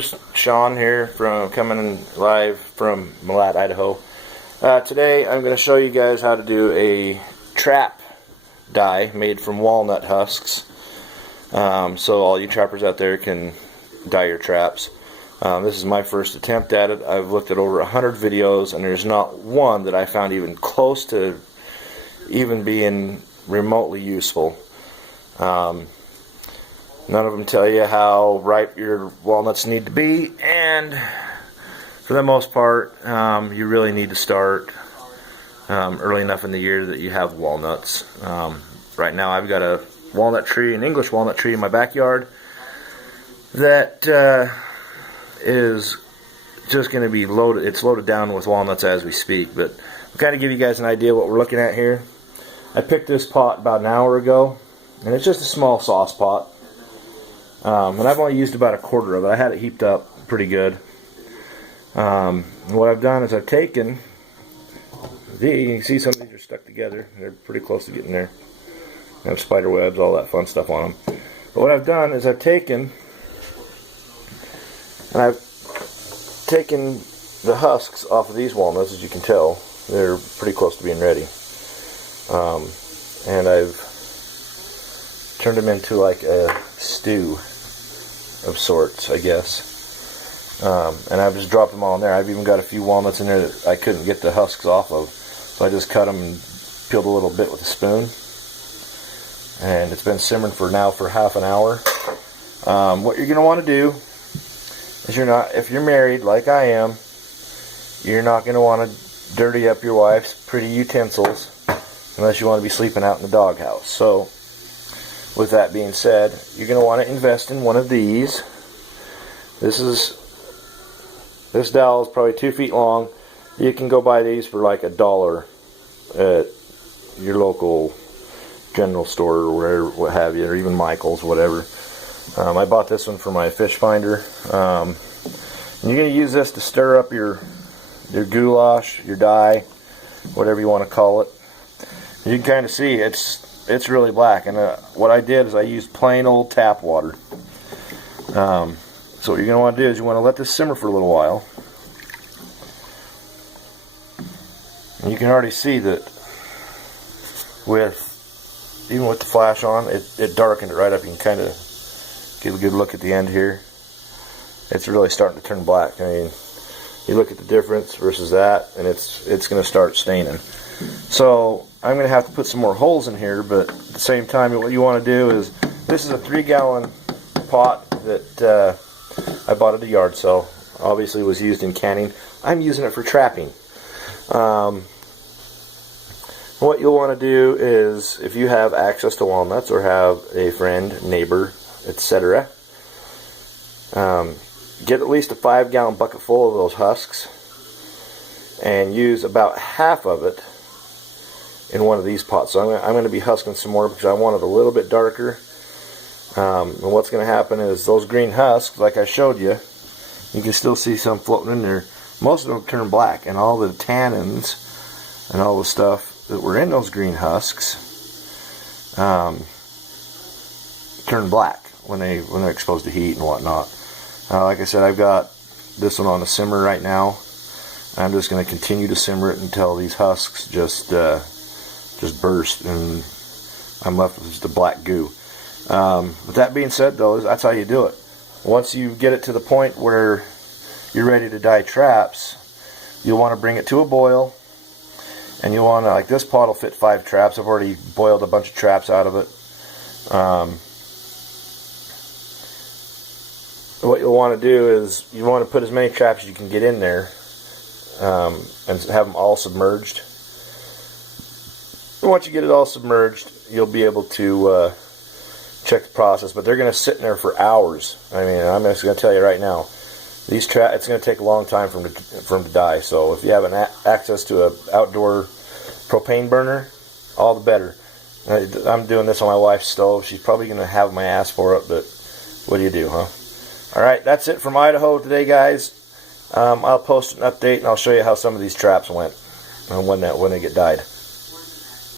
Sean here from coming live from Malat, Idaho. Today I'm going to show you guys how to do a trap dye made from walnut husks, so all you trappers out there can dye your traps. This is my first attempt at it. I've looked at over 100 videos and there's not one that I found even close to even being remotely useful. None of them tell you how ripe your walnuts need to be, and for the most part, you really need to start early enough in the year that you have walnuts. Right now I've got a walnut tree, an English walnut tree in my backyard that is just going to be loaded. It's loaded down with walnuts as we speak, but I'll kind of give you guys an idea what we're looking at here. I picked this pot about an hour ago, and it's just a small sauce pot. And I've only used about a quarter of it. I had it heaped up pretty good. What I've done is I've taken you can see some of these are stuck together. They're pretty close to getting there. They have spider webs, all that fun stuff on them. But what I've done is I've taken the husks off of these walnuts. As you can tell, they're pretty close to being ready. And I've turned them into like a stew of sorts, I guess. And I've just dropped them all in there. I've even got a few walnuts in there that I couldn't get the husks off of, so I just cut them and peeled a little bit with a spoon. And it's been simmering for half an hour. What you're going to want to do is if you're married like I am, you're not going to want to dirty up your wife's pretty utensils unless you want to be sleeping out in the doghouse. So with that being said, you're going to want to invest in one of these. This dowel is probably 2 feet long. You can go buy these for like $1 at your local general store or wherever, what have you, or even Michael's, whatever. I bought this one for my fish finder. And you're going to use this to stir up your goulash, your dye, whatever you want to call it. You can kind of see it's really black, and what I did is I used plain old tap water. So what you're going to want to do is you want to let this simmer for a little while. And you can already see that even with the flash on, it darkened it right up. You can kind of get a good look at the end here. It's really starting to turn black. I mean, you look at the difference versus that, and it's going to start staining. So I'm going to have to put some more holes in here, but at the same time, what you want to do is, this is a 3-gallon pot that I bought at a yard sale. Obviously was used in canning. I'm using it for trapping. What you'll want to do is, if you have access to walnuts or have a friend, neighbor, etc., get at least a 5-gallon bucket full of those husks and use about half of it in one of these pots. So I'm going to be husking some more because I want it a little bit darker. And what's going to happen is those green husks, like I showed you, you can still see some floating in there. Most of them turn black, and all the tannins and all the stuff that were in those green husks turn black when they're exposed to heat and whatnot. Like I said, I've got this one on a simmer right now. I'm just going to continue to simmer it until these husks just burst and I'm left with just a black goo. With that being said, though, that's how you do it. Once you get it to the point where you're ready to dye traps, you'll want to bring it to a boil, and you want to, like, this pot will fit 5 traps. I've already boiled a bunch of traps out of it. What you'll want to do is you want to put as many traps as you can get in there, and have them all submerged. And once you get it all submerged, you'll be able to check the process, but they're going to sit in there for hours. I mean, I'm just going to tell you right now, it's going to take a long time for them to dye. So if you have access to an outdoor propane burner, all the better. I'm doing this on my wife's stove. She's probably going to have my ass for it, but what do you do, huh? Alright, that's it from Idaho today, guys. I'll post an update and I'll show you how some of these traps went and when they get dyed.